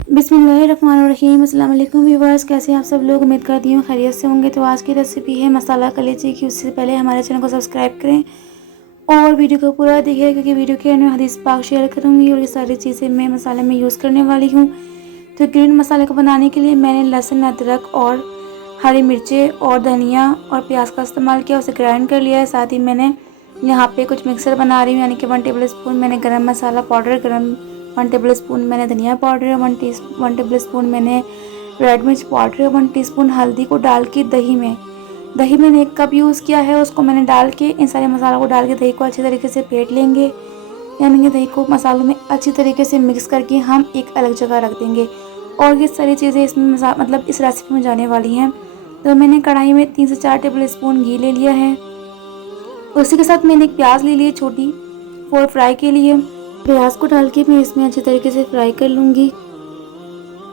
बिस्मिल्लाहिर्रहमानिर्रहीम। अस्सलाम वालेकुम व्यूअर्स, कैसे हैं आप सब लोग। उम्मीद करती हूँ खैरियत से होंगे। तो आज की रेसिपी है मसाला कलेजी की। उससे पहले हमारे चैनल को सब्सक्राइब करें और वीडियो को पूरा देखिए, क्योंकि वीडियो के अंदर मैं हदीस पाक शेयर करूँगी और ये सारी चीज़ें मैं मसाले में यूज़ करने वाली हूँ। तो ग्रीन मसाले को बनाने के लिए मैंने लहसुन, अदरक और हरी मिर्चें और धनिया और प्याज का इस्तेमाल किया, उसे ग्राइंड कर लिया है। साथ ही मैंने यहाँ पे कुछ मिक्सर बना रही हूँ, यानी कि 1 टेबल स्पून मैंने गरम मसाला पाउडर, 1 टेबल स्पून मैंने धनिया पाउडर, 1 टेबल स्पून मैंने रेड मिर्च पाउडर, 1 टीस्पून हल्दी को डाल के दही मैंने 1 कप यूज़ किया है। उसको मैंने डाल के इन सारे मसालों को डाल के दही को अच्छी तरीके से फेंट लेंगे, यानी कि दही को मसालों में अच्छी तरीके से मिक्स करके हम एक अलग जगह रख देंगे। और ये सारी चीज़ें इसमें मतलब इस रेसिपी में जाने वाली हैं। तो मैंने कढ़ाई में 3 से 4 टेबल स्पून घी ले लिया है। उसी के साथ मैंने एक प्याज ले ली है छोटी, फॉर फ्राई के लिए। प्याज को डाल के मैं इसमें अच्छी तरीके से फ्राई कर लूँगी।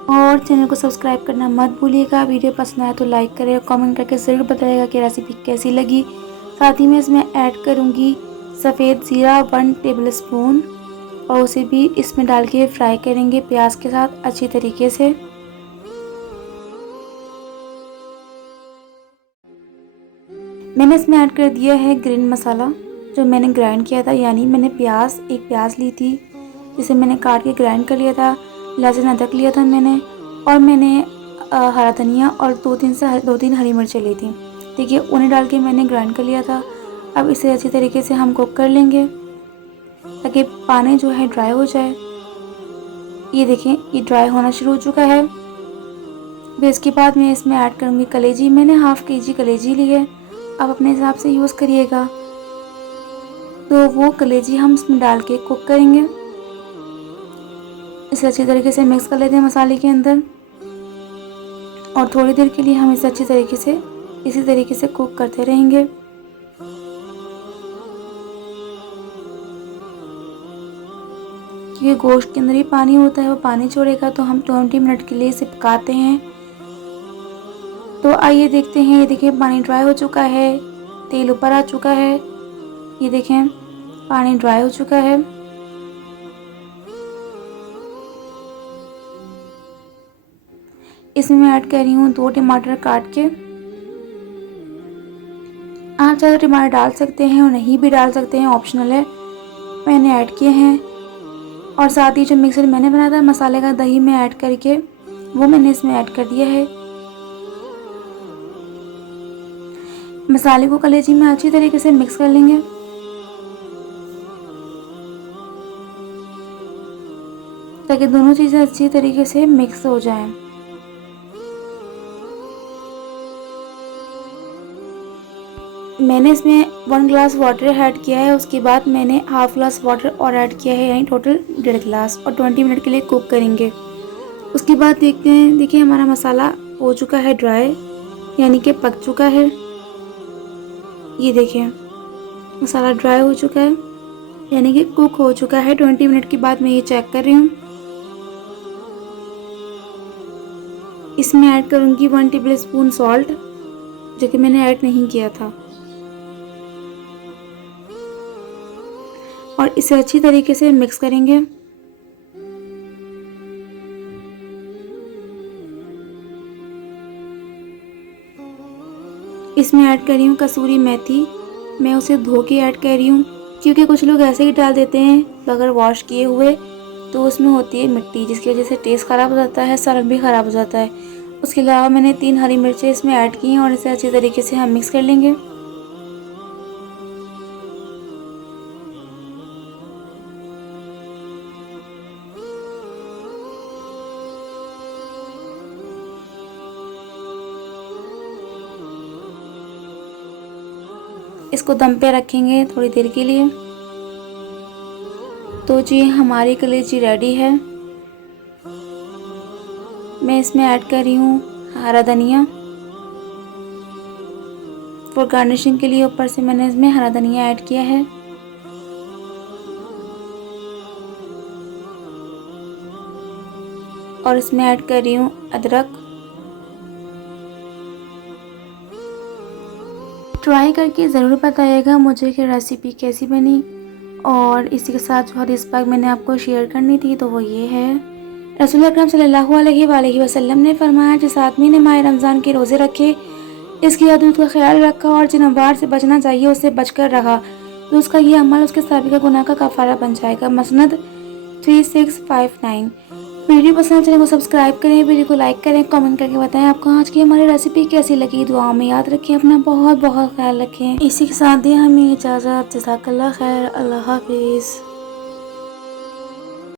और चैनल को सब्सक्राइब करना मत भूलिएगा। वीडियो पसंद आए तो लाइक करें और कमेंट करके ज़रूर बताइएगा कि रेसिपी कैसी लगी। साथ ही मैं इसमें ऐड करूँगी सफ़ेद ज़ीरा 1 टेबल स्पून, और उसे भी इसमें डाल के फ्राई करेंगे प्याज के साथ अच्छी तरीके से। मैंने इसमें ऐड कर दिया है ग्रीन मसाला जो मैंने ग्राइंड किया था, यानी मैंने एक प्याज ली थी जिसे मैंने काट के ग्राइंड कर लिया था, लहसुन अदरक लिया था मैंने, और मैंने हरा धनिया और 2-3 हरी मिर्चें ली थी। देखिए, उन्हें डाल के मैंने ग्राइंड कर लिया था। अब इसे अच्छी तरीके से हम कुक कर लेंगे ताकि पानी जो है ड्राई हो जाए। ये देखें, ये ड्राई होना शुरू हो चुका है। फिर इसके बाद मैं इसमें ऐड करूँगी कलेजी। मैंने हाफ़ केजी कलेजी ली है, आप अपने हिसाब से यूज़ करिएगा। तो वो कलेजी हम इसमें डाल के कुक करेंगे। इसे अच्छी तरीके से मिक्स कर लेते हैं मसाले के अंदर, और थोड़ी देर के लिए हम इसे अच्छी तरीके से इसी तरीके से कुक करते रहेंगे। क्योंकि गोश्त के अंदर ही पानी होता है, वो पानी छोड़ेगा, तो हम 20 मिनट के लिए इसे पकाते हैं। तो आइए देखते हैं। ये देखिए, पानी ड्राई हो चुका है, तेल ऊपर आ चुका है। ये देखें, पानी ड्राई हो चुका है। इसमें मैं ऐड कर रही हूँ 2 टमाटर काट के। आप चाहे तो टमाटर डाल सकते हैं और नहीं भी डाल सकते हैं, ऑप्शनल है। मैंने ऐड किए हैं। और साथ ही जो मिक्सर मैंने बनाया था मसाले का, दही में ऐड करके वो मैंने इसमें ऐड कर दिया है। मसाले को कलेजी में अच्छी तरीके से मिक्स कर लेंगे। ताकि दोनों चीज़ें अच्छी तरीके से मिक्स हो जाएं। मैंने इसमें 1 गिलास वाटर ऐड किया है। उसके बाद मैंने हाफ गिलास वाटर और ऐड किया है, यानी टोटल 1.5 गिलास, और 20 मिनट के लिए कुक करेंगे। उसके बाद देखते हैं। देखिए, हमारा मसाला हो चुका है ड्राई, यानी कि पक चुका है। ये देखिए, मसाला ड्राई हो चुका है, यानी कि कुक हो चुका है। 20 मिनट के बाद मैं ये चेक कर रही हूँ। इसमें ऐड करूँगी 1 टेबल स्पून सॉल्ट, जो कि मैंने ऐड नहीं किया था, और इसे अच्छी तरीके से मिक्स करेंगे। इसमें ऐड कर रही हूँ कसूरी मेथी। मैं उसे धो के ऐड कर रही हूँ, क्योंकि कुछ लोग ऐसे ही डाल देते हैं बगैर वॉश किए हुए, तो उसमें होती है मिट्टी, जिसकी वजह से टेस्ट ख़राब हो जाता है, स्वाद भी ख़राब हो जाता है। उसके अलावा मैंने 3 हरी मिर्चें इसमें ऐड की हैं, और इसे अच्छी तरीके से हम मिक्स कर लेंगे। इसको दम पे रखेंगे थोड़ी देर के लिए। तो जी, हमारी कलेजी रेडी है। मैं इसमें ऐड कर रही हूँ हरा धनिया। फॉर गार्निशिंग के लिए ऊपर से मैंने इसमें हरा धनिया ऐड किया है। और इसमें ऐड कर रही हूँ अदरक। ट्राई करके ज़रूर बताइएगा मुझे कि रेसिपी कैसी बनी। और इसी के साथ जो हदीस पाक मैंने आपको शेयर करनी थी, तो वो ये है रसूल अकरम सल्लल्लाहु अलैहि वसल्लम ने फरमाया, जिस आदमी ने माह रमज़ान के रोज़े रखे, इसकी हदूद का ख्याल रखा और जिन अमवार से बचना चाहिए उससे बचकर रहा, तो उसका ये अमल उसके साबिक़ा गुनाह का कफ़ारा बन जाएगा। मसनद 3659। वीडियो पसंद चैनल को सब्सक्राइब करें, वीडियो को लाइक करें, कमेंट करके बताएं आपको आज की हमारी रेसिपी कैसी लगी। दुआ में याद रखें, अपना बहुत बहुत ख्याल रखें। इसी के साथ दिया हमें इजाज़त। जज़ाकल्लाह खैर। अल्लाह हाफिज़।